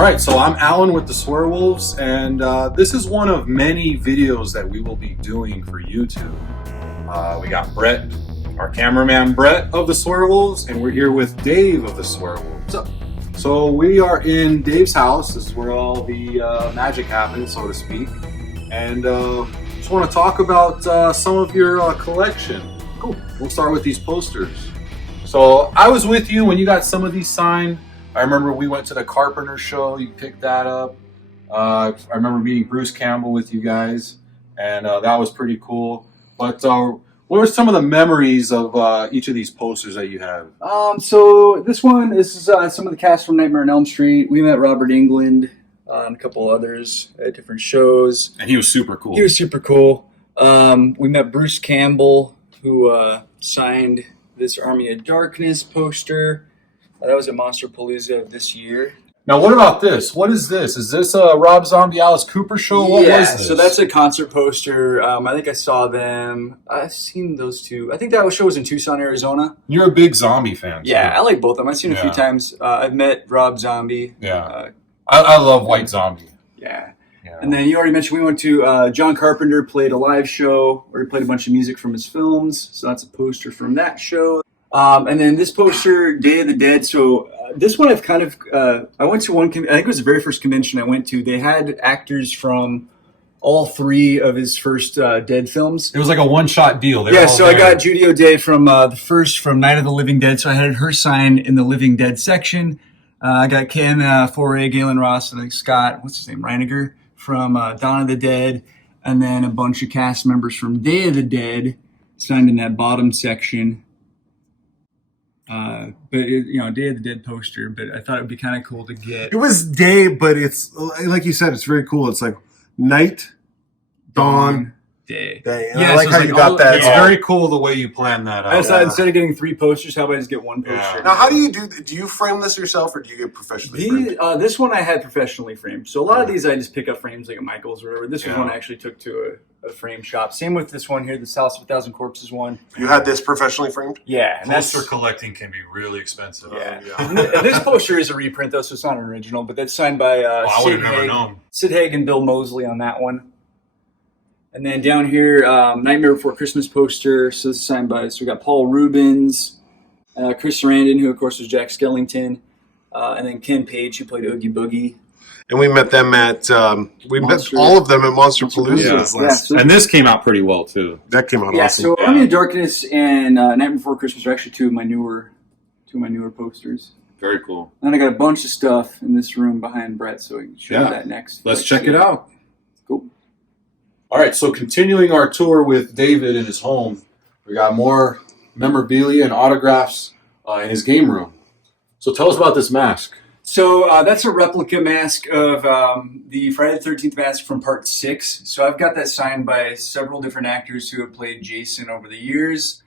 All right, so I'm Alan with the Swearwolves, and this is one of many videos that we will be doing for YouTube. We got Brett, our cameraman Brett of the Swearwolves, and we're here with Dave of the Swearwolves. What's up? So we are in Dave's house. This is where all the magic happens, so to speak. And just want to talk about some of your collection. Cool. We'll start with these posters. So I was with you when you got some of these signed. I remember we went to the Carpenter show. You picked that up. I remember meeting Bruce Campbell with you guys, and that was pretty cool. But what are some of the memories of each of these posters that you have? So this is some of the cast from Nightmare on Elm Street. We met Robert Englund and a couple others at different shows. And he was super cool. He was super cool. We met Bruce Campbell, who signed this Army of Darkness poster. That was at Monsterpalooza of this year. Now, what about this? What is this? Is this a Rob Zombie, Alice Cooper show? What was this? So that's a concert poster. I think I saw them. I've seen those two. I think that show was in Tucson, Arizona. You're a big Zombie fan. Yeah, I like both of them. I've seen them a few times. I've met Rob Zombie. Yeah. I love White Zombie. Yeah. And then you already mentioned we went to John Carpenter played a live show where he played a bunch of music from his films. So that's a poster from that show. And then this poster, Day of the Dead. So this one I've kind of, I went to one, I think it was the very first convention I went to. They had actors from all three of his first Dead films. It was like a one-shot deal. So I got Judy O'Day from from Night of the Living Dead. So I had her sign in the Living Dead section. I got Ken Foray, Galen Ross, and Scott, what's his name, Reiniger, from Dawn of the Dead. And then a bunch of cast members from Day of the Dead signed in that bottom section. Day of the Dead poster, but I thought it'd be kind of cool to get. It was day, but it's like you said, it's very cool. It's like night, dawn, day. And I like how you got that. It's very cool the way you planned that out. I decided instead of getting 3 posters, how about I just get 1 poster? Yeah. Now, how do you do you frame this yourself, or do you get professionally framed? This one I had professionally framed. So a lot of these I just pick up frames like at Michael's or whatever. This was one I actually took to a frame shop. Same with this one here, the House of 1,000 Corpses one. You had this professionally framed? Yeah. And poster collecting can be really expensive. Yeah. And this poster is a reprint though, so it's not an original, but that's signed by Sid Haig and Bill Moseley on that one. And then down here, Nightmare Before Christmas poster. So this is signed by, so we got Paul Rubens, Chris Sarandon, who of course was Jack Skellington, and then Ken Page, who played Oogie Boogie. And we met them at, met all of them at Monsterpalooza. And this came out pretty well too. That came out awesome. So Army of Darkness and Night Before Christmas are actually two of my newer posters. Very cool. And I got a bunch of stuff in this room behind Brett, so we can show that next. Let's check it out. Cool. All right, so continuing our tour with David in his home, we got more memorabilia and autographs in his game room. So tell us about this mask. So that's a replica mask of the Friday the 13th mask from Part 6. So I've got that signed by several different actors who have played Jason over the years.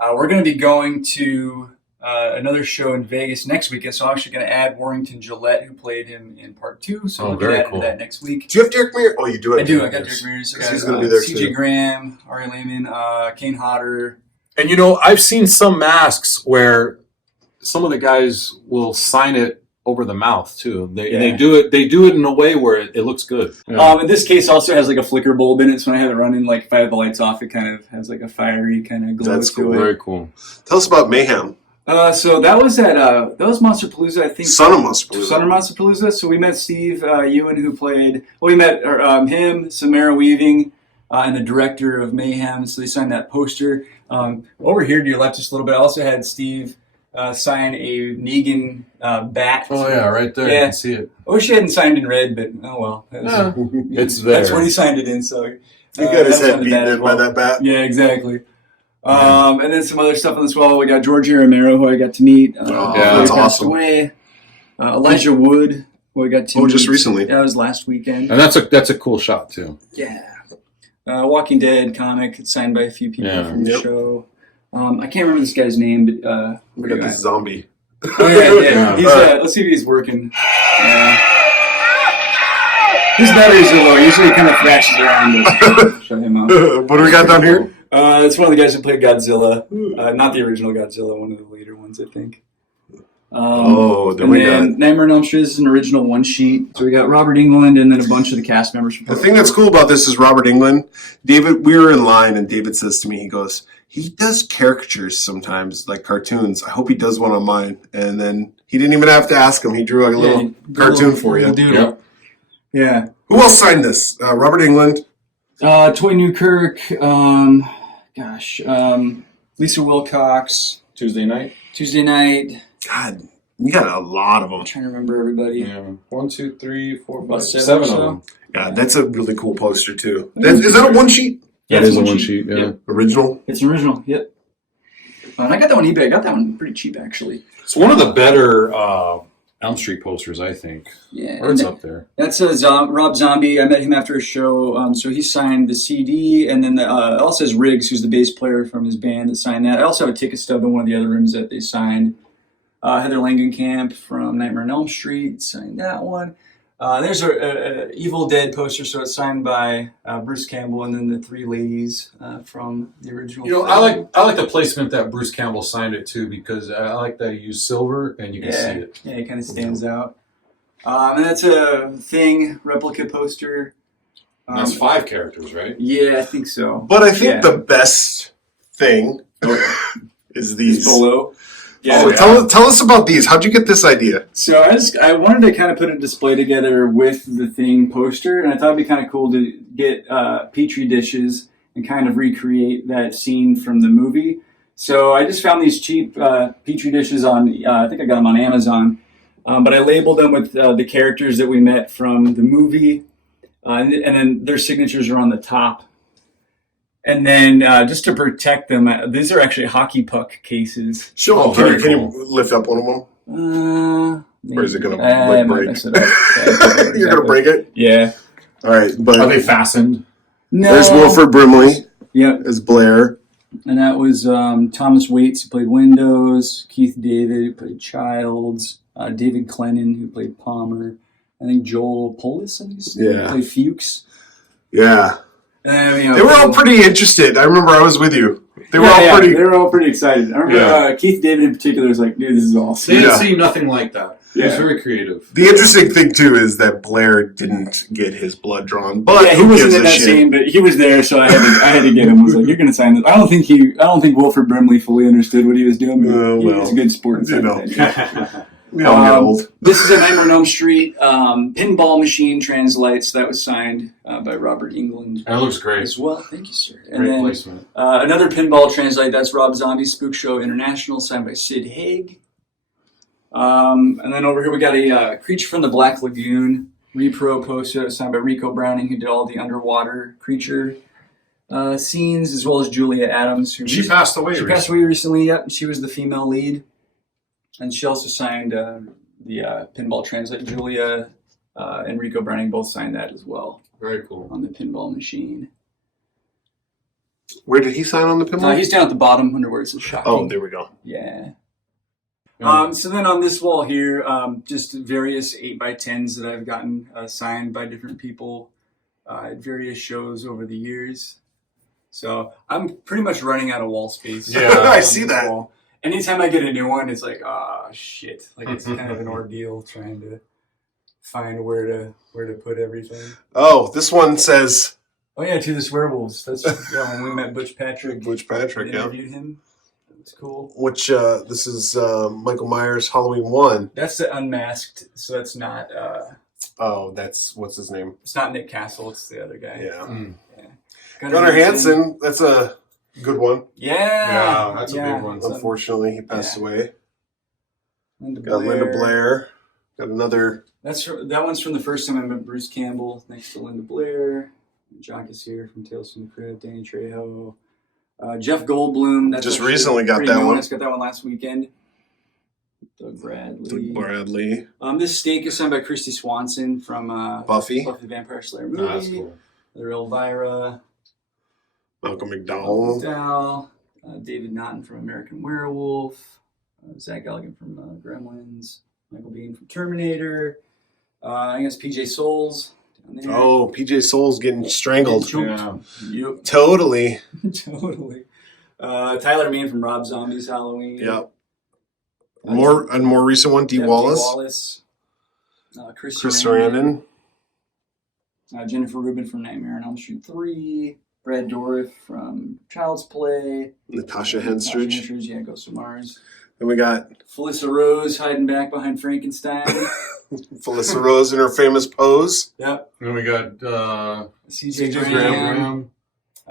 We're going to be going to another show in Vegas next weekend, so I'm actually going to add Warrington Gillette, who played him in Part 2. So we'll get into that next week. Do you have Derek Mears? Oh, you do. I do. I got Derek Mears. He's going to be there CJ too. Graham, Ari Lehman, Kane Hodder. And I've seen some masks where some of the guys will sign it over the mouth too. They do it in a way where it looks good. Yeah. In this case, also has like a flicker bulb in it, so when I have it running, like if I have the lights off, it kind of has like a fiery kind of glow. That's cool. Very cool. Tell us about Mayhem. So that was at Monsterpalooza, I think. Son of Monsterpalooza. So we met Steve Ewan, who played. Well, we met him, Samara Weaving, and the director of Mayhem. So they signed that poster. Over here to your left, just a little bit. I also had Steve sign a Negan bat. Oh yeah, right there. You can see it. I wish he hadn't signed in red, but oh well. It's there. That's when he signed it in. So he got his head beaten in by that bat. Yeah, exactly. And then some other stuff on this wall. We got George Romero, who I got to meet. That's awesome. Away. Elijah Wood, who I got to meet. Just recently. That was last weekend. And that's a cool shot too. Yeah. Walking Dead comic. It's signed by a few people from the show. I can't remember this guy's name, but we got this zombie. Oh yeah. He's let's see if he's working. His batteries are low. Usually he kind of thrashes around. Shut him up. What do we got down here? It's one of the guys who played Godzilla. Not the original Godzilla, one of the later ones, I think. Then and we then got... Nightmare on Elm Street is an original one sheet. So we got Robert Englund and then a bunch of the cast members. The thing that's cool about this is Robert Englund. David, we were in line and David says to me, he goes, he does caricatures sometimes, like cartoons. I hope he does one on mine. And then he didn't even have to ask him. He drew like a little cartoon for you. Doodle. Yeah. Who else signed this? Robert Englund. Toy Newkirk. Lisa Wilcox. Tuesday night. God, you got a lot of them. I'm trying to remember everybody. Yeah. 1, 2, 3, 4, 5, Seven 7 or of so. them. God, that's a really cool poster too. Is that a one sheet? Yeah, it's it is a one sheet. Yeah. Yep. Original? It's an original. Yep. And I got that one on eBay. I got that one pretty cheap actually. It's one of the better Elm Street posters, I think. Yeah. Or it's up there. That's Rob Zombie. I met him after a show. So he signed the CD, and then it also has Riggs, who's the bass player from his band, that signed that. I also have a ticket stub in one of the other rooms that they signed. Heather Langenkamp from Nightmare on Elm Street signed that one. There's a Evil Dead poster, so it's signed by Bruce Campbell, and then the three ladies from the original. You know, film. I like the placement that Bruce Campbell signed it to, because I like that he used silver and you can see it. Yeah, it kind of stands out. And that's a Thing replica poster. That's 5 characters, right? Yeah, I think so. But I think the best thing is these. Below. Yeah. Tell us about these. How'd you get this idea? So I wanted to kind of put a display together with the Thing poster, and I thought it'd be kind of cool to get Petri dishes and kind of recreate that scene from the movie. So I just found these cheap Petri dishes on, I think I got them on Amazon, but I labeled them with the characters that we met from the movie, and then their signatures are on the top. And then just to protect them, these are actually hockey puck cases. Sure. Can you lift up one of them? Or is it going to break? Mess it up. You're going to break it? Yeah. All right. But Are they fastened? No. There's Wilford Brimley. Yep. As Blair. And that was Thomas Waits, who played Windows, Keith David, who played Childs, David Clennon, who played Palmer, I think Joel Polis, who played Fuchs. Yeah. And, they were all pretty interested. I remember I was with you. They were all pretty excited. I remember Keith David in particular was like, dude, this is awesome. They didn't see nothing like that. Yeah. It was very creative. The interesting thing too is that Blair didn't get his blood drawn, but he wasn't in that scene, but he was there, so I had to get him. I was like, "You're going to sign this." I don't think Wilford Brimley fully understood what he was doing. But he was a good sport. You know, we all get old. This is a Nightmare on Elm Street pinball machine translate. So that was signed by Robert Englund. That looks great as well. Thank you, sir. Great placement. Another pinball translate. That's Rob Zombie's Spook Show International, signed by Sid Haig. And then over here we got a Creature from the Black Lagoon repro poster signed by Rico Browning, who did all the underwater creature scenes, as well as Julia Adams. She passed away recently. Yep, she was the female lead. And she also signed the pinball translate. Julia and Rico Browning both signed that as well. Very cool. On the pinball machine. Where did he sign on the pinball? He's down at the bottom under where it says Shocking. Oh, there we go. Yeah. So then on this wall here, just various 8x10s that I've gotten signed by different people at various shows over the years. So I'm pretty much running out of wall space. Yeah, I see that. Wall. Anytime I get a new one, it's like, oh, shit. Like, it's kind of an ordeal trying to find where to put everything. Oh, this one says... Oh, yeah, to the Swearwolves. That's when we met Butch Patrick. Interviewed him. It's cool. Which this is Michael Myers Halloween 1. That's the Unmasked, so it's not. That's what's his name? It's not Nick Castle. It's the other guy. Yeah. Gunnar Hansen. That's a good one. Yeah, that's a big one. Unfortunately, he passed away. Linda Blair. Got another. That one's from the first time I met Bruce Campbell. Next to Linda Blair. Jock is here from Tales from the Crypt. Danny Trejo. Jeff Goldblum. That's just recently got that one. I got that one last weekend. Doug Bradley. This steak is signed by Christy Swanson from Buffy the Vampire Slayer movie. That's cool. The Elvira. Malcolm McDowell. David Naughton from American Werewolf. Zach Galligan from Gremlins. Michael Biehn from Terminator. I guess PJ Souls. Oh, PJ Souls getting strangled. Yeah. Yep. Totally. Tyler Mane from Rob Zombie's Halloween. Yep. A more recent one, Dee Wallace. Dee Wallace. Chris Sarandon. Jennifer Rubin from Nightmare on Elm Street 3. Brad Dourif from Child's Play. Natasha Henstridge. Yeah, Ghost of Mars. Then we got Felissa Rose hiding back behind Frankenstein. Felissa Rose in her famous pose. Yep. Then we got CJ Graham.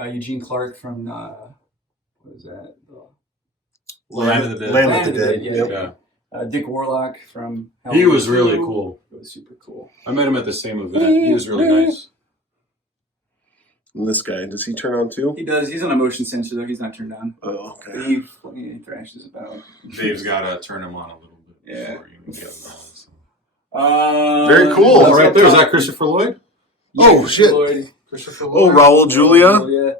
Eugene Clark from what was that? Land of the Dead. Land of the Dead. Yeah. Yep. Dick Warlock from He was really cool. It was super cool. I met him at the same event. He was really nice. And this guy, does he turn on too? He does. He's on a motion sensor though. He's not turned on. Oh, okay. He thrashes about. Dave's got to turn him on a little bit. Yeah. Before you can get him on. Very cool. Oh, right there. Is that Christopher Lloyd? Yeah, Oh, shit. Christopher Oh, Lloyd. Raul Julia. Yeah.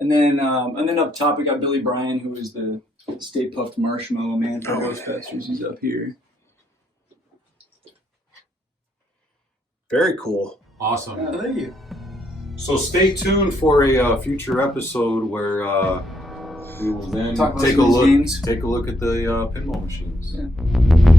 And then up top we got Billy Bryan, who is the Stay Puffed Marshmallow Man from Ghostbusters. He's up here. Very cool. Awesome. Yeah, thank you. So stay tuned for a future episode where we will then Talk about take some a of these look. games. Take a look at the pinball machines. Yeah.